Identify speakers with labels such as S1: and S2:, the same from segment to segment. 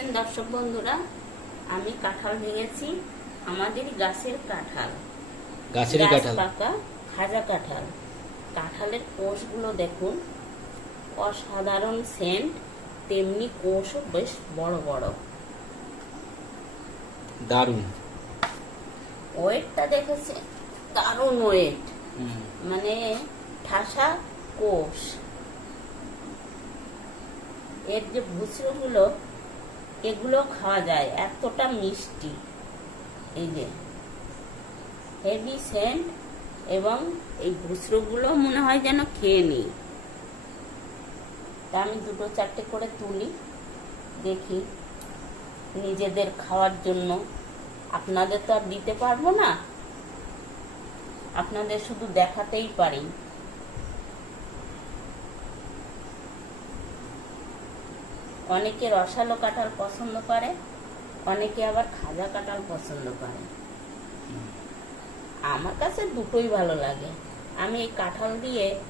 S1: দেখছেন দর্শক বন্ধুরা আমি কাঁঠাল ভেঙেছি আমাদের গাছের কাঁঠাল।
S2: গাছেরই
S1: গাছ
S2: কাঁঠাল।
S1: পাকা খাজা কাঁঠাল। কাঁঠালের কোষগুলো দেখুন অসাধারণ সেন্ট তেমনি কোষও বেশ বড় বড়।
S2: দারুণ।
S1: ওয়েটটা দেখেছে? দারুণ ওয়েট। মানে ঠাসা কোষ। এর যে ভুসরোগুলো এগুলো খাওয়া যায়। এতটা মিষ্টি। এই যে হেভি সেন্ট এবং এই ভুসরোগুলো মনে হয় যেন খেয়ে নিই। তা আমি দুটো চারটে করে তুলি, দেখি নিজেদের খাওয়ার জন্য। আপনাদের তো আর দিতে পারব না। আপনাদের শুধু দেখাতেই পারি। অনেকে রসালো কাঁঠাল পছন্দ করে, অনেকে আবার খাজা কাঁঠাল পছন্দ করে। আমার কাছে দুটোই ভালো লাগে। আমি এই কাঁঠাল দিয়ে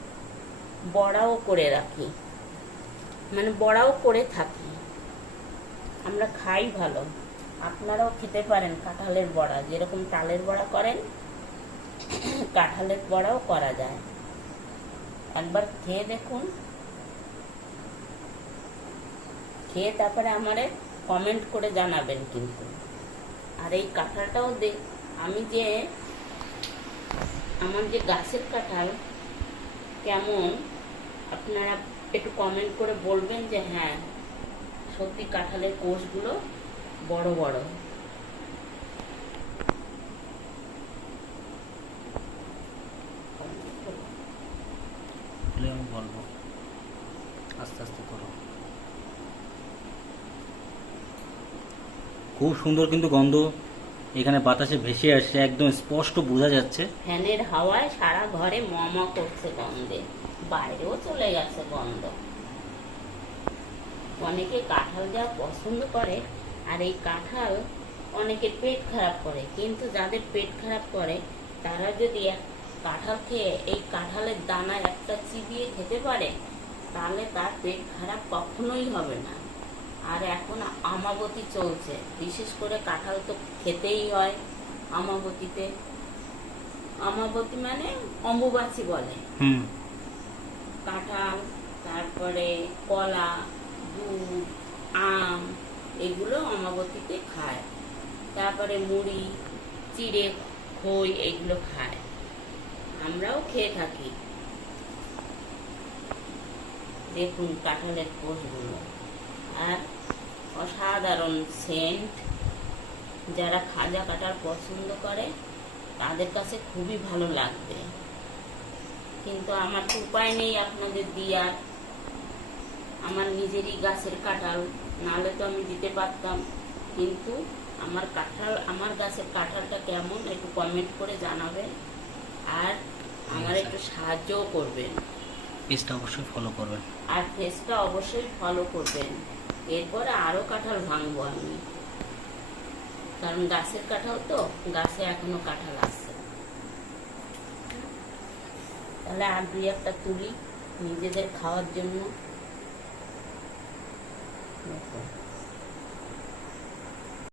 S1: বড়াও করে রাখি। মানে বড়াও করে থাকি। আমরা খাই ভালো। আপনারাও খেতে পারেন কাঁঠালের বড়া। যেরকম তালের বড়া করেন, কাঁঠালের বড়াও করা যায়। একবার খেয়ে দেখুন। খেয়ে তারপরে আমারে কমেন্ট করে জানাবেন কিন্তু। আর এই কাঁঠালটাও দে, আমি যে আমার যে গাছের কাঁঠাল, কেমন? আপনারা একটু কমেন্ট করে বলবেন যে হ্যাঁ সত্যি কাঁঠালের কোষগুলো বড় বড়।
S2: আস্তে আস্তে করো। খুব সুন্দর কিন্তু গন্ধ। এখানে বাতাসে ভেসে আসছে, একদম স্পষ্ট বোঝা যাচ্ছে।
S1: ফ্যানের হাওয়ায় সারা ঘরে মম করছে গন্ধে, বাইরেও চলে গেছে গন্ধ। অনেকে কাঁঠাল যা পছন্দ করে, আর এই কাঁঠাল অনেকে পেট খারাপ করে। কিন্তু যাদের পেট খারাপ করে, তারা যদি কাঁঠাল খেয়ে এই কাঁঠালের দানা একটা চিবিয়ে খেতে পারে, তাহলে তার পেট খারাপ কখনোই হবে না। আর এখন আমাবতী চলছে। বিশেষ করে কাঁঠাল তো খেতেই হয় আমাবতীতে। আমাবতী মানে অম্বুবাচী বলে। কাঁঠাল তারপরে কলা দুধ আম এগুলো অমাবতীতে খায়। তারপরে মুড়ি চিড়ে খই এগুলো খায়। আমরাও খেয়ে থাকি। দেখুন কাঁঠালের কোষগুলো। আর অসাধারণ সেন্ট যারা খাজা কাটার পছন্দ করে তাদের কাছে খুবই ভালো লাগবে। কিন্তু আমার তো উপায় নেই আপনাদের দিয়ার আমার নিজেরই গাছের কাঁঠাল নাহলে তো আমি দিতে পারতাম। কিন্তু আমার কাঁঠাল আমার গাছের কাঁঠালটা কেমন একটু কমেন্ট করে জানাবেন। আর আমার একটু সাহায্যও করবেন।
S2: পেজটা অবশ্যই ফলো করবেন।
S1: আর ফেসটা অবশ্যই ফলো করবেন। এরপরে আরও কাঁঠাল ভাঙবো আমি। কারণ গাছের কাঁঠাল তো, গাছে এখনও কাঁঠাল আসছে তাহলে আর দুই একটা তুলি নিজেদের খাওয়ার জন্য। দেখো।